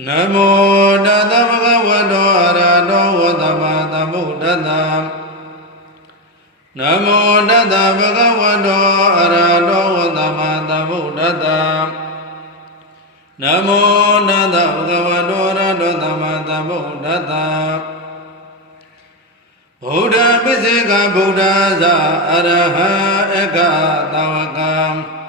Namo Tassa Bhagavato Arahato Samma Sambuddhassa Namo Tassa Bhagavato Arahato Samma Sambuddhassa Namo Tassa Bhagavato Arahato Samma Sambuddhassa Buddha Pisika Buddhassa Araha Eka Tawaka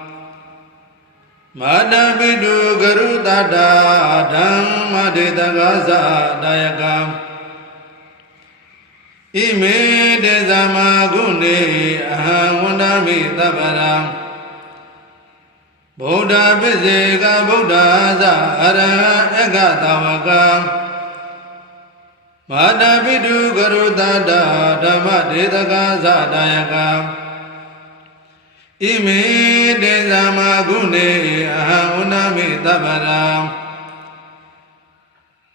Madhapidu Garudada Dhamma Ditagasa Dayaka Ime Dezama Gune Ahamundami Tabaram Buddha Pisika Buddhassa Araha Eka Tawaka Madhapidu Garudada Dhamma Ditagasa Dayaka Ime Dezama Gune Ahamundami Tabaram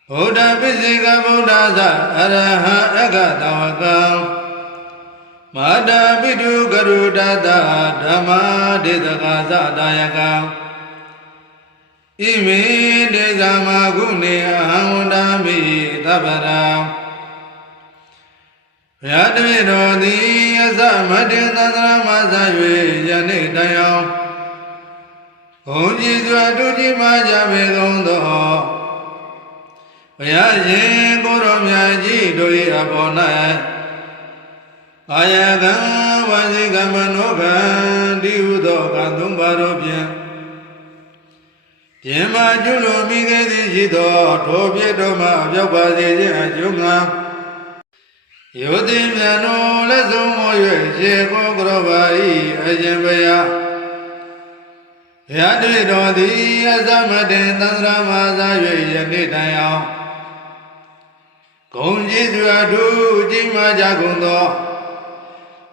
Buddha Pisika Buddhassa Araha Eka Tawaka Madhapidu Garudada Dhamma Ditagasa Dayaka Ime Dezama Gune Ahamundami Tabaram Yadvidodi Asamati Tandramasa Yane Dayam Onji Swaduji Majabe Gondo Yaji Kuromyaji Doi Abonai Ayaga Vajika Manoga Diudo Kantumbarobya Yema Julu Migedi Jido Tobyedoma Vyabadi Ajunga Yodim Yano Lesumo Yeko Grobai Ajambaya Yadvidodi Asamati Tandramasa Yane Dayam Konji Swadhu Jimaja Gundo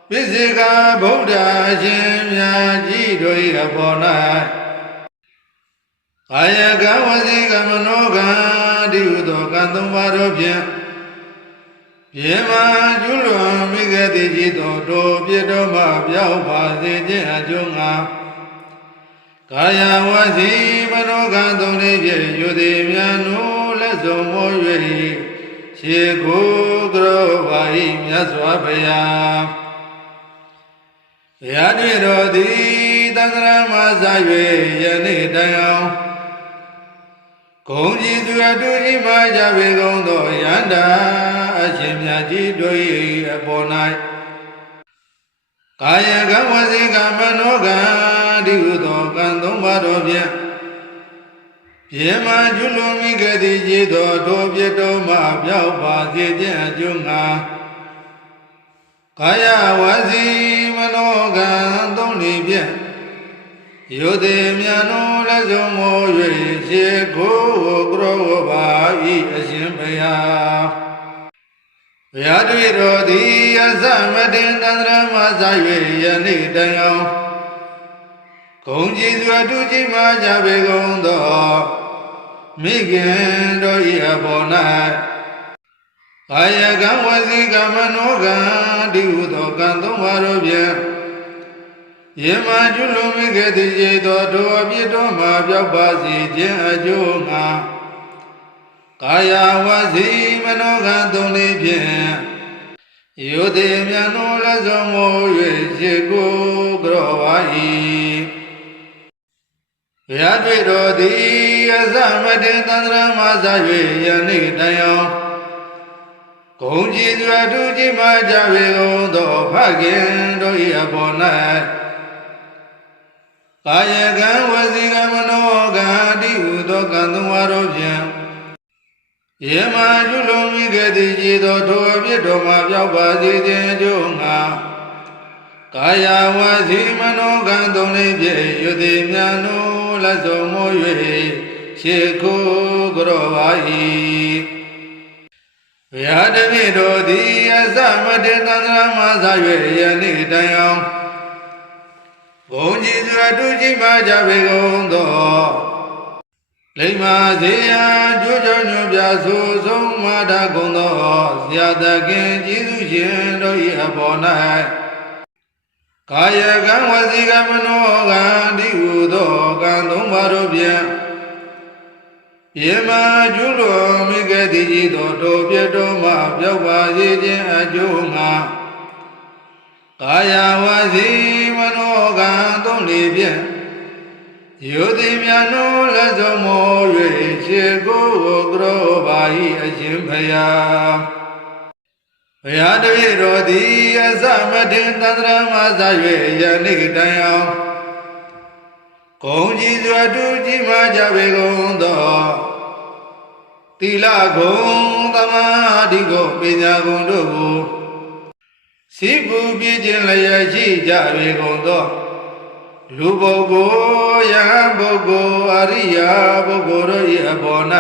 Pisika Buddha Shimyaji Doi Abonai Ayaga Vasika Manoga Diudo Kantumbarobya Yema Julu Migati Jito Tobyedoma Vyabadi Ajunga Kaya Vasi Manoga Doni Yudimyanu Lesumo Sheko Grovai Myaswabaya Yadvidodi Tandramasa Yane Dayam Konji Swaduji Majabe Gondo Yanda Ashimyaji Doi Abonai Kaya Gavasika Manoga Diudo Kantumbarobya Yema Julu Migadi Jido Tobyedoma Vyabadi Ajunga Kaya Vasi Manoga Donibya Yodemyano Lesumo Sheko Grobai Ajambaya Yadvidodi Asamati Tandramasa Yane Dayam Konji Swaduji Majabe Gondo Migendo Abonai Ayaga Vasika Manoga Diudo Kantumbarobya Yema Julu Migati Jito Tobyedoma Vyabadi Ajunga Kaya Vasi Manoga Donibya Yodemyano Lesumo Sheko Grovai Yadvidodi Asamati Tandramasa Yane Dayam Konji Swaduji Majabe Gondo Bhagendo Abonai Ayaga Vasika Manoga Diudo Kantumbarobya Yema Julu Migati Jito Tobyedoma Vyabadi Ajunga Kaya Vasi Manoga Donibya Yudimyanu Lesumo Sheko Grovai Yadvidodi Asamati Tandramasa Yane Dayam Konji Swaduji Majabe Gondo Lema Zeya Jojo Nyubya Sumada Gondo Syadakin Jisu Shin Doi Abonai Kaya Vasika Manoga Diudo Kantumbarobya ယေမကျူလိုမိခဲ့သည်ကြီးသောတို့ပြတော်မှပြောက်ပါစေခြင်းအကျိုးငါကာယဝစီမနောကံသုံးလေးဖြင့်ယုတိမြတ်နိုးလက်စုံမော၍ခြေကိုယ်ကရောပါ၏အရှင်ဖယားဘုရားတပည့်တော်သည်အသမတင်သန္တရာမသာ၍ယနေ့တိုင်အောင်ဂုံကြီးစွာတူကြီးမာကြပေကုန်သောသီလဂုံသမာဓိဂုံပညာဂုံတို့ကိုစိပူပြည့်ခြင်းလျက်ရှိကြပေကုန်သောလူပုဂ္ဂိုလ်ယဟန်ပုဂ္ဂိုလ်အရိယာပုဂ္ဂိုလ်တို့၏အပေါ်၌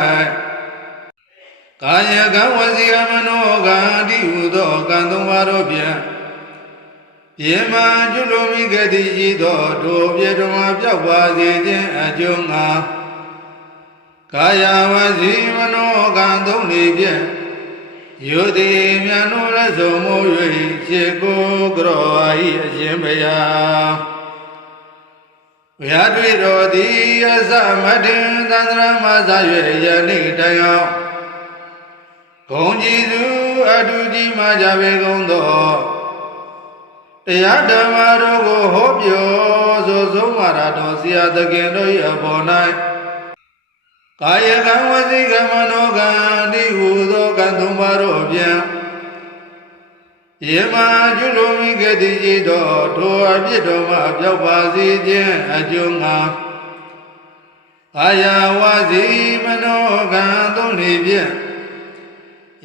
ကာယကံဝစီကမနောကံတိဟုသောကံသုံးပါးတို့ဖြင့်ပြေမကျွလိုမိခဲ့သည်ရှိသောတို့ပြေဓမ္မပြောက်ပါစေခြင်းအကျိုးငါကာယဝစီမနောကံသုံးလေးဖြင့်ယုတိမြတ်နိုးလက်စုံမိုး၍ခြေကိုယ်ကရော၏အရှင်ဘုရားဘုရားတွေ့တော်သည်အသမတင်သန္တရာမသာ၍ယနေ့တိုင်အောင်ဂုံကြီးစုအတူကြီးမှကြပေကုန်သောတရားဓမ္မတို့ကိုဟောပြောဆိုဆုံးမရတော်ဆရာသခင်တို့၏အပေါ်၌ကာယကံဝစီကမနောကံတိဟုသောကံသုံးပါးတို့ဖြင့်ယေမကျွလိုမိခဲ့သည်ရှိသောထိုအပြစ်တော်မှပြောက်ပါစေခြင်းအကျိုးငါကာယဝစီမနောကံသုံးလေးဖြင့်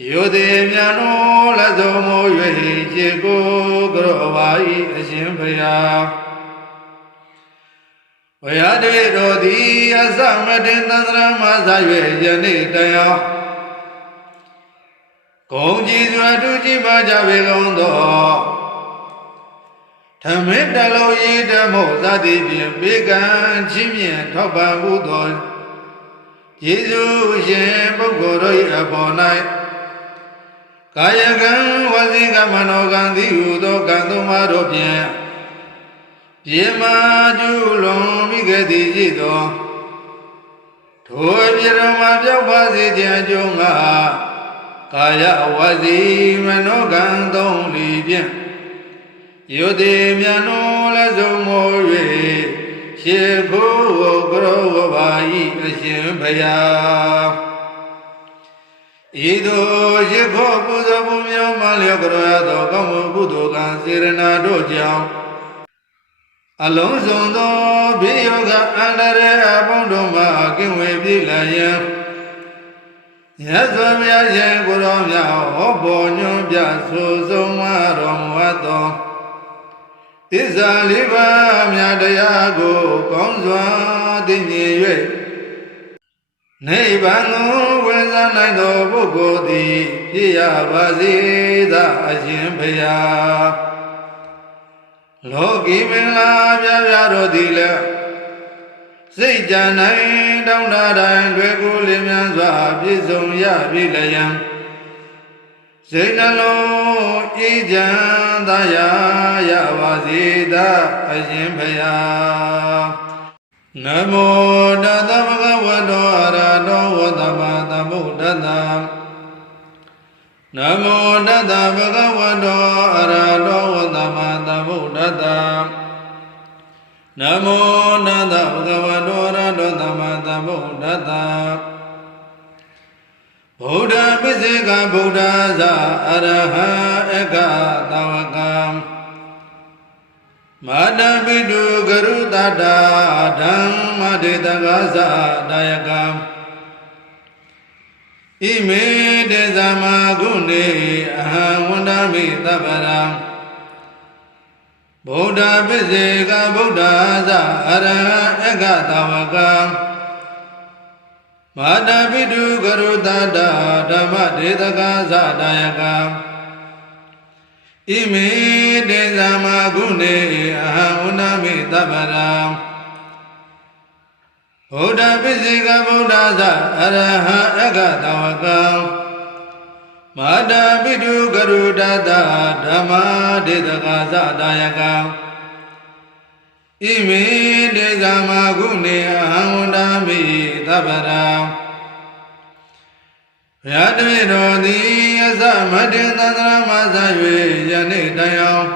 ယုတိမြတ်နိုးလက်စုံမိုး၍ခြေကိုယ်ကရောပါ၏အရှင်ဘုရားဘုရားတပည့်တော်သည်အသမတင်သန္တရာမသာ၍ယနေ့တိုင်အောင်ဂုံကြီးစွာတူကြီးမှကြပေကုန်သောဓမ္မတလုံးဤဓမ္မောသတိဖြင့်ဘေကံချင်းမြင်ထောက်ပံ့မှုသောယေရှုရှင်ပုဂ္ဂိုလ်တို့၏အပေါ်၌ကာယကံဝစီကမနောကံတိဟုသောကံသုံးပါးတို့ဖြင့်ပြေမကျူလွန်မိခဲ့သည်ရှိသောထိုပြေတော်မှာပြောက်ပါစေခြင်းအကျိုးငါကာယဝစီမနောကံသုံးလေးဖြင့်ယုတိမြတ်နိုးလက်စုံမိုး၍ရှေခိုးကရောပါ၏အရှင်ဘုရားဤသို့ရှေခိုးပူဇော်မှုမြောမှလျော့ကရောရသောကောင်းမှုကုသိုလ်ကံစေရနာတို့ကြောင့်အလုံးစုံသောဘေးယောဂအန္တရာယ်အပေါင်းတို့မှကင်းဝေးပြေးလာရန်မြတ်စွာဘုရားရှင်ကိုယ်တော်မြတ်ဟောပေါ်ညွှန်ပြဆိုဆုံးမတော်မူသောသစ္စာလေးပါးမြတ်တရားကိုကောင်းစွာသိမြင်၍နိဗ္ဗာန်ကိုဝင်စားနိုင်သောပုဂ္ဂိုလ်သည်ဖြစ်ရပါစေသာအရှင်ဘုရားလောကီမင်္ဂလာပြပြတော်သည်လည်းစိတ်ကြံနိုင်တောင်းတတိုင်းတွေ့ကိုလင်းမြန်စွာပြည့်စုံရပြီလျံစိတ်နှလုံးအေးချမ်းသာရပါစေသာအရှင်ဘုရားနမောတသဗ္ဗဂဝတောအရဟတောဝသမ္မာသမ္ဗုဒ္ဓတ္တနမောတသဗ္ဗဂဝတောအရဟတောဝသမ္မာသမ္ဗုဒ္ဓတ္တနမောတသဗ္ဗဂဝတောအရဟတောသမ္မာသမ္ဗုဒ္ဓတ္တဗုဒ္ဓပိစေကဗုဒ္ဓဇာအရဟံဧကသဝကံမာတပိတုဂရုတတ္တဓမ္မဒေတကသဒါယကံဣမေတေသမဂုဏေအဟံဝန္ဒမိသဗ္ဗရံဗုဒ္ဓပိစေကဗုဒ္ဓဇာအရဟံဧကသဝကံမာတပိတုဂရုတတ္တဓမ္မဒေတကသဒါယကံဣမေတေသမဂုဏေအဟံဝန္ဒမိသဗ္ဗရံဗုဒ္ဓပိစေကဗုဒ္ဓဇာအရဟံဧကသဝကံမာတပိတုဂရုတတ္တဓမ္မဒေတကသဒါယကံဣမေတေသမဂုဏေအဟံဝန္ဒမိသဗ္ဗရံ ဘုရားတပည့်တော်သည်အသမတေသန္တရမဆ၍ယနေ့တိုင်အောင်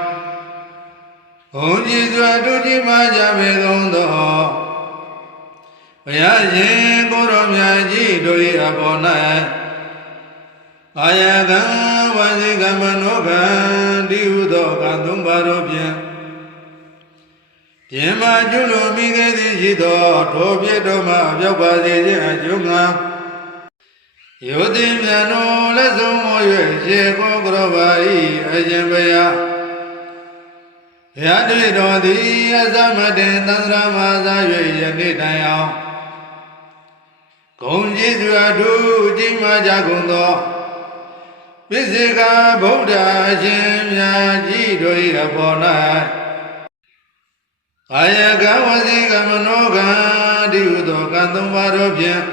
ဘုန်းကြီးစွာတို့ကြီးမှကြပေကုန်သောဘုရားရှင်ကိုရောမြတ်ကြီးတို့၏အပေါ်၌ကာယကံဝစီကံမနောကံတိဟုသောကံသုံးပါးတို့ဖြင့်ပြင်မာကျွလိုမိခဲ့သည်ရှိသောထိုပြည့်တော်မှပြောက်ပါစေခြင်းအကျိုးငှာယောတိမြတ်တို့လက်ဆုံးမော၍ရေကိုကရောပါ၏အရှင်ဘုရားဘုရားတွေ့တော်သည်အသမတေသန္တရမသာ၍ယနေ့တိုင်အောင်ဂုံကြီးစွာတို့ကြီးမားကြကုန်သောပိစိကဗုဒ္ဓအရှင်မြတ်ကြီးတို့၏အပေါ်၌ကာယကံဝစီကံမနောကံတိဟုသောကံသုံးပါးတို့ဖြင့်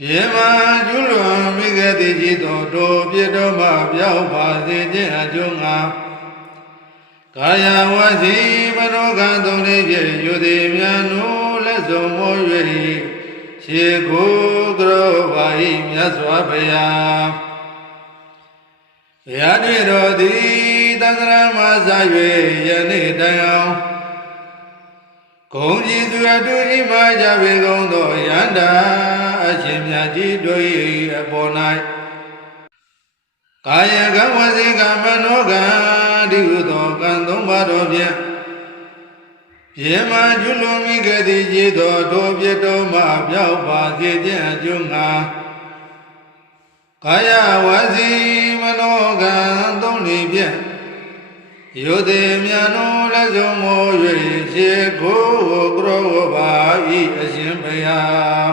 ပြေမာကျွလွန်မိခဲ့သည်ရှိသောထိုပြည့်တော်မှပြောက်ပါစေခြင်းအကျိုးငှာကာယဝစီမနောကံသုံးလေးဖြင့်ယူသည်မြတ်နိုးလက်ဆုံးမော၍ရှေကိုကရောပါ၏မြတ်စွာဘုရားဘုရားတွေ့တော်သည်သန္တရမဆ၍ယနေ့တိုင်အောင်ဂုံကြီးသူအတူဤမှကြပေကုန်သောယန္တာအရှင်မြတ်ကြီးတို့၏အပေါ်၌ကာယကံဝစီကံမနောကံတိဟုသောကံသုံးပါးတို့ဖြင့်ပြေမာကျွလွန်မိခဲ့သည်ရှိသောထိုပြည့်တော်မှပြောက်ပါစေခြင်းအကျိုးငှာကာယဝစီမနောကံသုံးလေးဖြင့်ယောတိမြတ်တို့လက်ဆုံးမော၍ရှေကိုကရောပါ၏အရှင်ဘုရား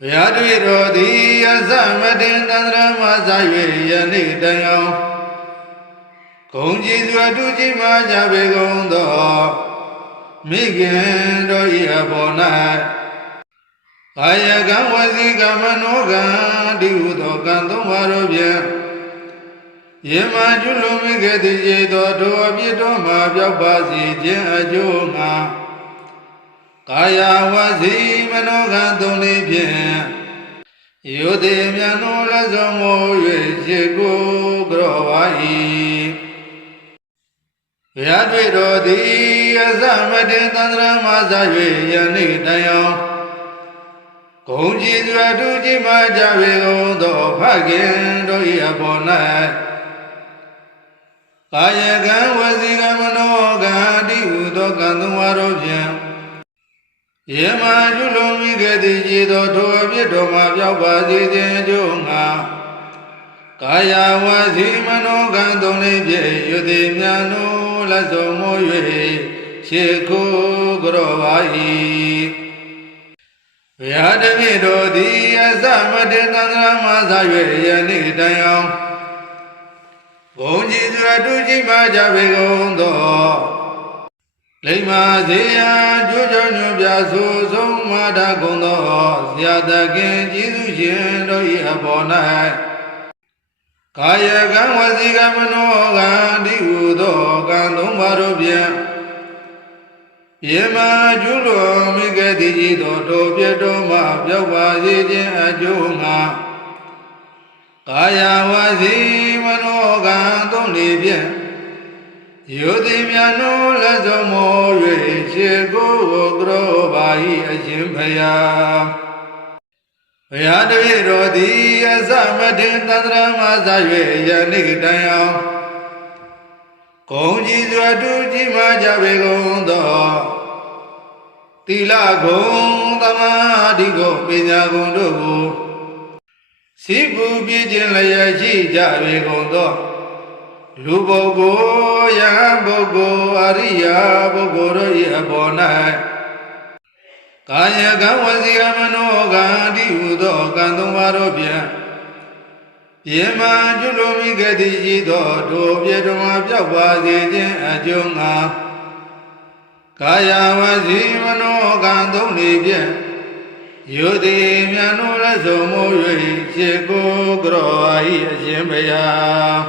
ဘုရားတွေ့တော်သည်အသမတေသန္တရမဆ၍ယနေ့တိုင်အောင်ဂုံကြီးစွာတို့ကြီးမှကြပေကုန်သောမိခင်တို့၏အပေါ်၌ကာယကံဝစီကံမနောကံတိဟုသောကံသုံးပါးတို့ဖြင့်ယေမကျွလွန်မိခဲ့သည်ရှိသောထိုအပြစ်တော်မှပြောက်ပါစေခြင်းအကျိုးငှာကာယဝစီမနောကံသုံးလေးဖြင့်ယောတိမြတ်တို့လက်ဆုံးမော၍ရှေကိုကရောပါ၏ဘုရားတွေ့တော်သည်အသမတေသန္တရမဆ၍ယနေ့တိုင်အောင်ဂုံကြီးစွာတို့ကြီးမှကြပေကုန်သောဖခင်တို့၏အပေါ်၌ကာယကံဝစီကံမနောကံတိဟုသောကံသုံးပါးတို့ဖြင့်ယေမကျွလွန်မိခဲ့သည်ရှိသောထိုအပြစ်တော်မှပြောက်ပါစေခြင်းအကျိုးငှာကာယဝစီမနောကံသုံးလေးဖြင့်ယုတိမြတ်တို့လက်ဆုံးမော၍ရှေကိုကရောပါ၏ဘုရားတပည့်တော်သည်အသမတေသန္တရမဆ၍ယနေ့တိုင်အောင်ဘုန်းကြီးစွာတို့ကြီးမှကြပေကုန်သောလိမ္မာစေယကျိုးကြောင့်ညွှန်ပြဆိုဆုံးမတာကုန်သောဆရာသခင်ကျေးဇူးရှင်တို့၏အပေါ်၌ကာယကံဝစီကံမနောကံတိဟုသောကံသုံးပါးတို့ဖြင့်ယေမကျွလွန်မိခဲ့သည်ရှိသောထိုပြည့်တော်မှပြောက်ပါစေခြင်းအကျိုးငှာကာယဝစီမနောကံသုံးလေးဖြင့်ယောတိမြတ်တို့လက်ဆုံးမော၍ရှေကိုကရောပါ၏အရှင်ဘုရားဘုရားတပည့်တော်သည်အသမတေသန္တရမဆ၍ယနေ့တိုင်အောင်ဂုံကြီးစွာတို့ကြီးမှကြပေကုန်သောသီလဂုံသမာဓိဂုံပညာဂုံတို့ကိုစိပူပြည့်ခြင်းလျက်ရှိကြပေကုန်သောလူပုဂ္ဂိုလ်ယဟန်ပုဂ္ဂိုလ်အရိယာပုဂ္ဂိုလ်တို့၏အပေါ်၌ကာယကံဝစီကံမနောကံတိဟုသောကံသုံးပါးတို့ဖြင့်ပြေမာကျွလွန်မိခဲ့သည်ရှိသောထိုပြည့်တော်မှပြောက်ပါစေခြင်းအကျိုးငှာကာယဝစီမနောကံသုံးလေးဖြင့်ယောတိမြတ်တို့လက်ဆုံးမော၍ရှေကိုကရောပါ၏အရှင်ဘုရား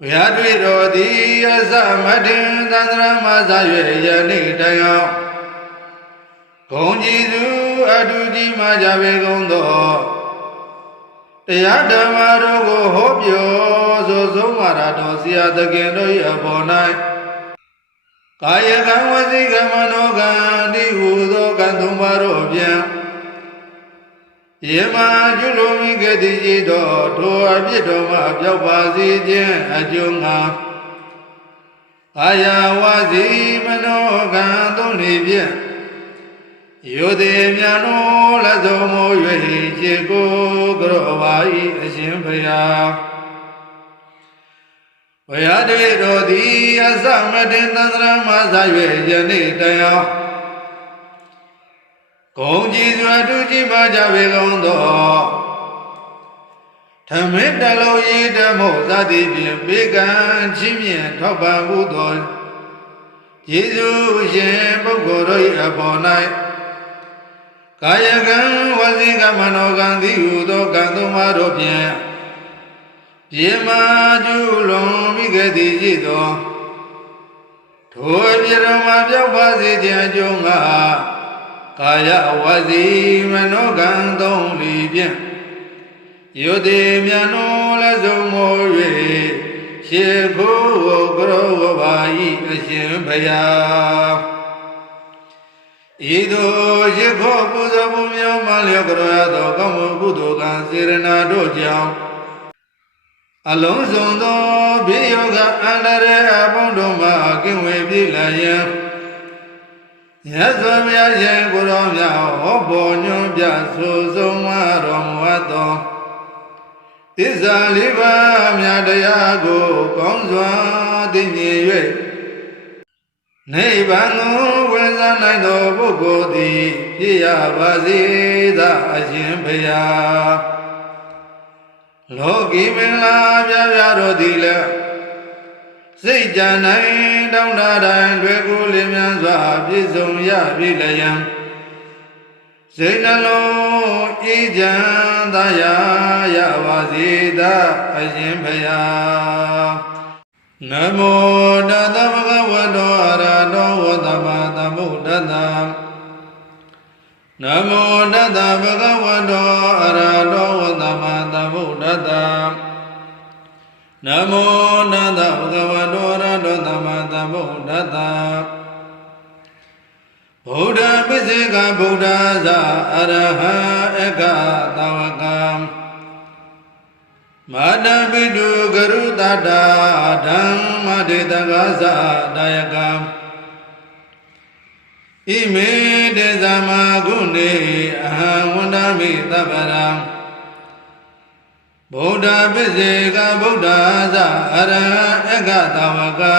ဘုရားတွေ့တော်သည်အသမတေသန္တရမဆ၍ယနေ့တိုင်အောင်ဂုံကြီးသူ အတူကြီးမှကြပေကုန်သောတရားဓမ္မတို့ကိုဟောပြောဆိုဆုံးမရတော်ဆရာသခင်တို့၏အပေါ်၌ကာယကံဝစီကံမနောကံတိဟုသောကံသုံးပါးတို့ဖြင့်ယေမကျွလိုမိကတိရှိသောထိုအပြစ်တော်မှပြောက်ပါစေခြင်းအကျိုးငှာအာယဝစီမနောကံသုံးလေးဖြင့်ယောတိမြတ်တော်လက်ဆုံးမိုး၍ခြေကိုကြောပါ၏အရှင်ဘုရားဘုရားတွေတော်သည်အသမတင်သန္တရမသာ၍ယနေ့တန်အောင်ဂုံကြည်စွာတူကြည်ပါကြပေကုန်သောဓမ္မတလုံးဤဓမ္မောသတိဖြင့်ဘေကံချင်းမြင်ထောက်ပံ့မှုသောယေရှုရှင်ပုဂ္ဂိုလ်တို့၏အပေါ်၌ကာယကံဝစီကံမနောကံသည်ဟုသောကံသုံးပါးတို့ဖြင့်ပြေမာကျူလွန်မိခဲ့သည်ရှိသောထိုအပြစ်တော်မှာပြောက်ပါစေခြင်းအကျိုးငှာကာယဝစီမနောကံသုံးလေးဖြင့်ယောတိမြတ်တော်လက်ဆုံးမိုး၍ရှေခိုးကြောပါ၏အရှင်ဘုရားဤသို့ရှေခိုးပူဇော်မှုများမှလျော့ကြောရသောကောင်းမှုကုသိုလ်ကံစေရနာတို့ကြောင့်အလုံးစုံသောဘေးယောဂအန္တရာယ်အပေါင်းတို့မှကင်းဝေးပြေးလာရန်မြတ်စွာဘုရားရှင်ကိုယ်တော်မြတ်ဟောပေါ်ညွှန်ပြဆိုဆုံးမတော်မူသောသစ္စာလေးပါးမြတ်တရားကိုကောင်းစွာသိမြင်၍နိဗ္ဗာန်ကိုဝင်စားနိုင်သောပုဂ္ဂိုလ်သည်ဖြစ်ရပါစေသာအရှင်ဘုရားလောကီမင်္ဂလာပြပြတော်သည်လည်းစိတ်ကြံနိုင်တောင်းတတိုင်းတွေ့ကိုလင်းမြန်စွာပြည့်စုံရပြီလျံစိတ်နှလုံးအေးချမ်းသာရပါစေသာအရှင်ဘုရားနမောတသဗ္ဗဗဝတောအရဟတောဝသမ္မာသမ္ဗုဒ္ဓတ္တနမောတသဗ္ဗဗဝတောအရဟတောဝသမ္မာသမ္ဗုဒ္ဓတ္တနမောတသဗ္ဗဗဝတောအရဟတောသမ္မာသမ္ဗုဒ္ဓတ္တဗုဒ္ဓပိစေကဗုဒ္ဓဇာအရဟံဧကသဝကံမာတပိတုဂရုတတ္တာဓမ္မဒေတကသဒါယကံဣမေတေသမဂုဏေအဟံဝန္ဒမိသဗ္ဗရံဗုဒ္ဓပိစေကဗုဒ္ဓဇာအရဟံဧကသဝကံ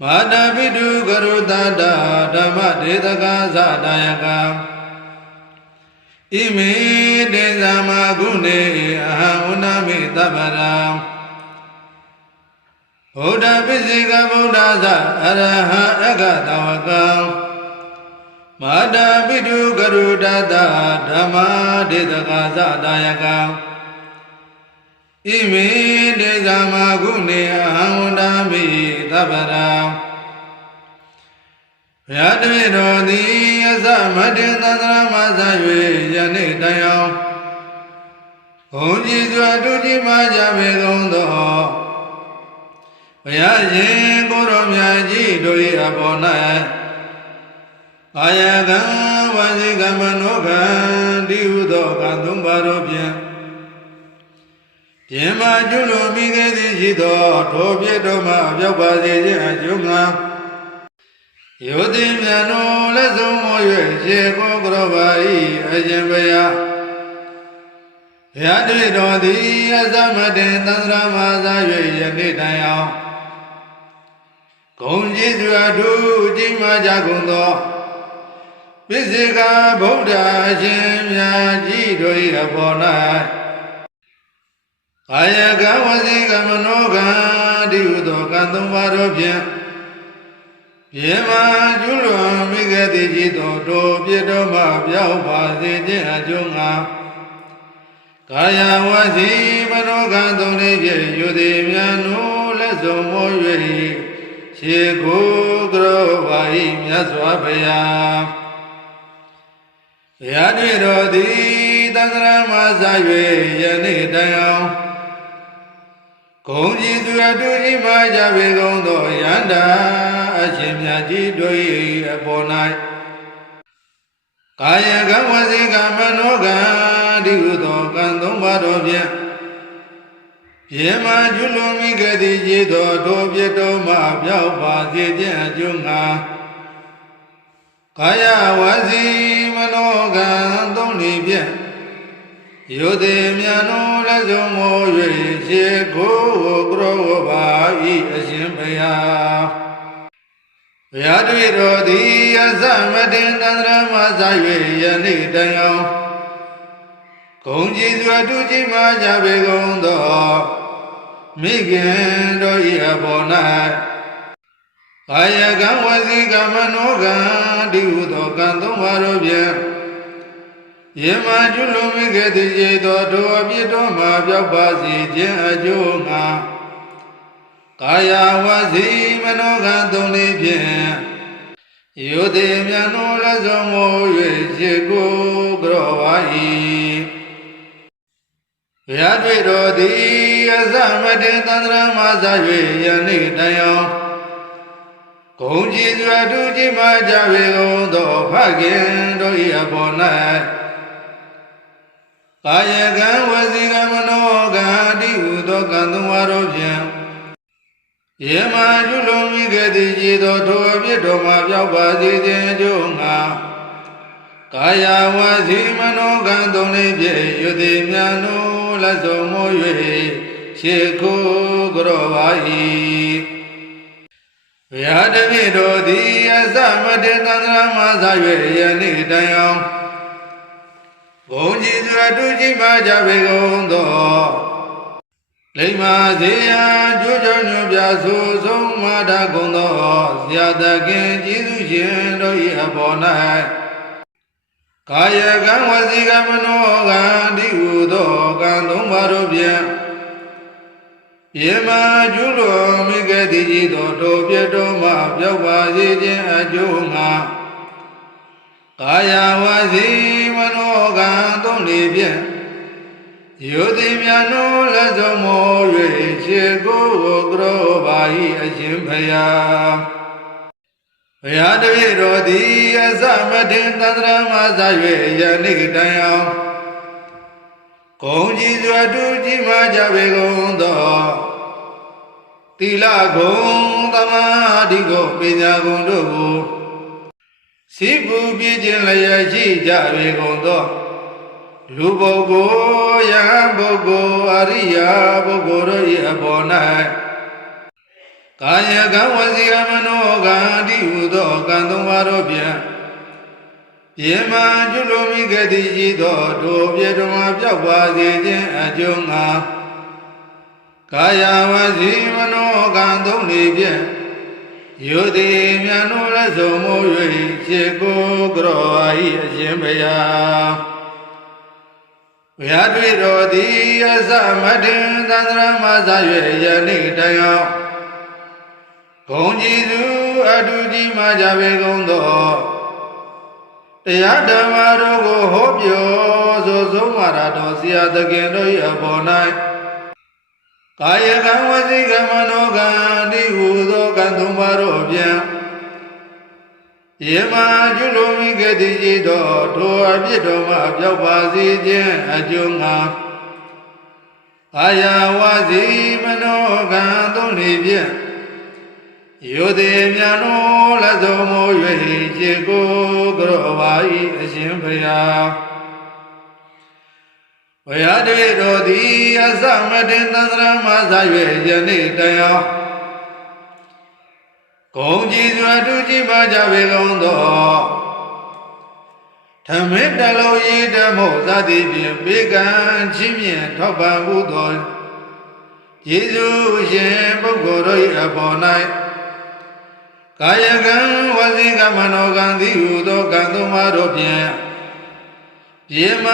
မာတပိတုဂရုတတ္တာဓမ္မဒေတကသဒါယကံဣမေတေသမဂုဏေအဟံဝန္ဒမိသဗ္ဗရံဗုဒ္ဓပိစေကဗုဒ္ဓဇာအရဟံဧကသဝကံမာတပိတုဂရုတတ္တာဓမ္မဒေတကသဒါယကံဣမေတေသမဂုဏေအဟံဝန္ဒမိသဗ္ဗရံဘုရားတပည့်တော်သည်အသမတင်သန္တရမသာ၍ယနေ့တိုင်အောင်ဘုန်းကြီးစွာတူကြီးမှကြပေကုန်သောဘုရားရှင်ကိုယ်တော်မြတ်ကြီးတို့၏အပေါ်၌ကာယကံဝစီကံမနောကံတိဟုသောကံသုံးပါးတို့ဖြင့်ပြင်မာကျွလိုမိခဲ့သည်ရှိသောထိုပြည့်တော်မှပြောက်ပါစေခြင်းအကျိုးငှာယောတိမြတ်တော်လက်ဆုံးမိုး၍ရှေကိုကြောပါ၏အရှင်ဘုရားဘုရားတပည့်တော်သည်အသမတင်သန္တရာမသာ၍ယနေ့တိုင်အောင်ဂုံကြည်စွာထူးကြီးမားကြကုန်သောပိစေကဗုဒ္ဓအရှင်မြတ်ကြီးတို့၏အပေါ်၌ကာယကံဝစီကံမနောကံတိဟုသောကံသုံးပါးတို့ဖြင့်ပြေမာကျွလွန်မိခဲ့သည်ရှိသောထိုပြည့်တော်မှပြောက်ပါစေခြင်းအကျိုးငှာကာယဝစီမနောကံသုံးလေးဖြင့်ယူသည်မြတ်နိုးလက်ဆုံးမိုး၍ရှေကိုကြောပါ၏မြတ်စွာဘုရား ရာတွေ့တော်သည်သန္တရာမစာ၍ယနေ့တိုင်အောင်ဂုံကြီးသူအတူကြီးမှကြပေကုန်သောယန္တာအရှင်မြတ်ကြီးတို့၏အပေါ်၌ကာယကံဝစီကံမနောကံဒီဟုသောကံသုံးပါးတော်ဖြင့်ယေမကျွလွန်မိကတိကြည်သောထိုပြတော်မှပြောက်ပါစေခြင်းအကျိုးငှာကာယဝစီမနောကံသုံးနေဖြင့်ယုတိမြတ်နိုးလက်စုံမိုး၍ရှေခိုးကရောပါဤအရှင်ဘုရားဘုရားတွေ့တော်သည်အသမတင်တန္တရမစာ၍ယနေ့တိုင်အောင်ဂုံကြီးစွာတူကြီးမှကြပေကုန်သောမိခင်တို့၏အပေါ်၌ကာယကံဝစီကံမနောကံဒီဟုသောကံသုံးပါးတို့ဖြင့်ယေမကျွလွန်မိကတိကြည်သောထိုအပြစ်တော်မှပြောက်ပါစေခြင်းအကျိုးငှာကာယဝစီမနောကံသုံးလေးဖြင့်ယုတိမြတ်နိုးလက်စုံမိုး၍ရှေကိုကရောပါ၏ဘုရားတွေ့တော်သည်အသမတင်သန္တရာမစာ၍ယနေ့တိုင်အောင်ဂုံကြီးစွာတူကြီးမှကြပေကုန်သောဖခင်တို့၏အပေါ်၌ကာယကံဝစီကံမနောကံတိဟုသောကံသုံးပါးတို့ဖြင့်ယေမကျွလွန်မိကတိကြည်သောထိုအပြစ်တော်မှပြောက်ပါစေခြင်းအကျိုးငှာကာယဝစီမနောကံသုံးလေးဖြင့်ယုတိမြတ်နိုးလက်စုံမိုး၍ရှေခိုးကရောပါ၏ဘုရားတပည့်တော်သည်အသမတေသန္တရာမစာ၍ယနေ့တိုင်အောင်ဘုံကြီးစွာတူကြီးမှကြပေကုန်သောလိမ္မာစေယကျိုးကြောင့်ညွှန်ပြဆိုဆုံးမတာကုန်သောဆရာသခင်ကျေးဇူးရှင်တို့၏အပေါ်၌ကာယကံဝစီကံမနောကံတိဟုသောကံသုံးပါးတို့ဖြင့်ယေမကျွလွန်မိကတိကြီးသောထိုပြတော်မှပြောက်ပါစေခြင်းအကျိုးငှာကာယဝစီမနောကံသုံးလေးဖြင့်ယုတိမြတ်နိုးလက်စုံမိုး၍ရှေကိုကရောပါ၏အရှင်ဘုရားဘုရားတပည့်တော်သည်အသမတင်သန္တရာမစာ၍ယနေ့တိုင်အောင်ဂုံကြီးစွာတူကြီးမှကြပေကုန်သောသီလဂုံသမာဓိဂုံပညာဂုံတို့ကိုစိပူပြည့်ခြင်းလျက်ရှိကြပေကုန်သောလူပုဂ္ဂိုလ်ယဟန်ပုဂ္ဂိုလ်အရိယာပုဂ္ဂိုလ်တို့၏အပေါ်၌ကာယကံဝစီကံမနောကံတိဟုသောကံသုံးပါးတို့ဖြင့်ယေမကျွလွန်မိကတိရှိသောထိုပြတော်မှာပြောက်ပါစေခြင်းအကျိုးငှာကာယဝစီမနောကံသုံးလေးဖြင့်ယုတိမြတ်နိုးလက်စုံမိုး၍ရှေကိုကရော၏အရှင်ဘုရားဘုရားတွေ့တော်သည်အသမတင်သန္တရာမစာ၍ယနေ့တိုင်အောင်ဂုံကြီးသူအတူကြီးမှကြပေကုန်သောတရားဓမ္မတို့ကိုဟောပြောဆိုဆုံးမတာတော်ဆရာသခင်တို့၏အပေါ်၌ကာယကံဝစီကံမနောကံတိဟုသောကံသုံးပါးတို့ဖြင့်ယေမကျွလွန်မိကတိကြီးသောထိုအပြစ်တော်မှပြောက်ပါစေခြင်းအကျိုးငှာကာယဝစီမနောကံသုံးလေးဖြင့်ယုတိမြတ်နိုးလက်စုံမိုး၍ရှေကိုကရောပါ၏အရှင်ဘုရားဘုရားတပည့်တော်သည်အသမတင်သန္တရာမစာ၍ယနေ့တိုင်အောင်ဂုံကြီးစွာတူကြီးမှကြပေကုန်သောထမင်းတလုံးရည်ဓမ္မောသတိဖြင့်ဘေကံချင်းမြင်ထောက်ပံ့မှုသောယေရှုရှင်ပုဂ္ဂိုလ်တို့၏အပေါ်၌ကာယကံဝစီကံမနောကံတိဟုသောကံသုံးပါးတို့ဖြင့်ယေမ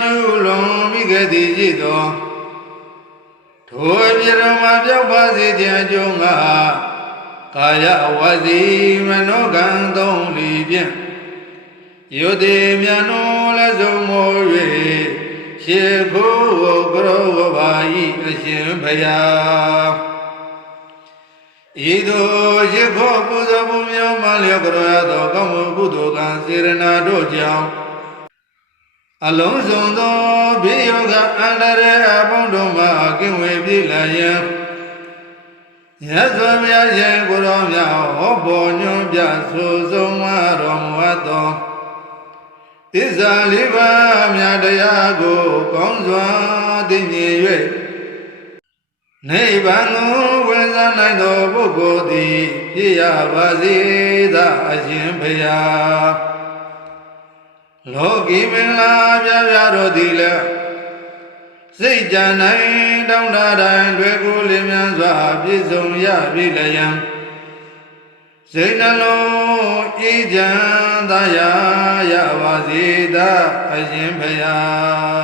ကျွလွန်မိကတိရှိသောထိုအပြစ်တော်မှာပြောက်ပါစေခြင်းအကျိုးငှာကာယဝစီမနောကံသုံးလေးဖြင့်ယုတိမြတ်နိုးလ ဆုံးမော၍ရှေခိုးကရောဝပါဤအရှင်ဘုရားဤသို့ရှေခိုးပူဇော်မှုမျိုးမှလျော့ကရောရသောကောင်းမှုကုသိုလ်ကံစေရနာတို့ကြောင့်အလုံးစုံသောဘေးယောဂအန္တရာယ်အပေါင်းတို့မှကင်းဝေးပြေးလာရန်မြတ်စွာဘုရားရှင်ကိုရောမြတ်ဟောပေါ်ညွှန်ပြဆိုဆုံးမတော်မူသောသစ္စာလေးပါးမြတ်တရားကိုကောင်းစွာသိမြင်၍နိဗ္ဗာန်ကိုဝင်စားနိုင်သောပုဂ္ဂိုလ်သည်ဖြစ်ရပါစေသာအရှင်ဘုရားလောကီမင်္ဂလာပြပြတော်သည်လည်းစိတ်ကြံနိုင်တောင်းတတိုင်းတွေ့ကိုလင်းမြန်စွာပြည့်စုံရပြီလျံစိတ်နှလုံးအေးချမ်းသာရပါစေသာအရှင်ဘုရား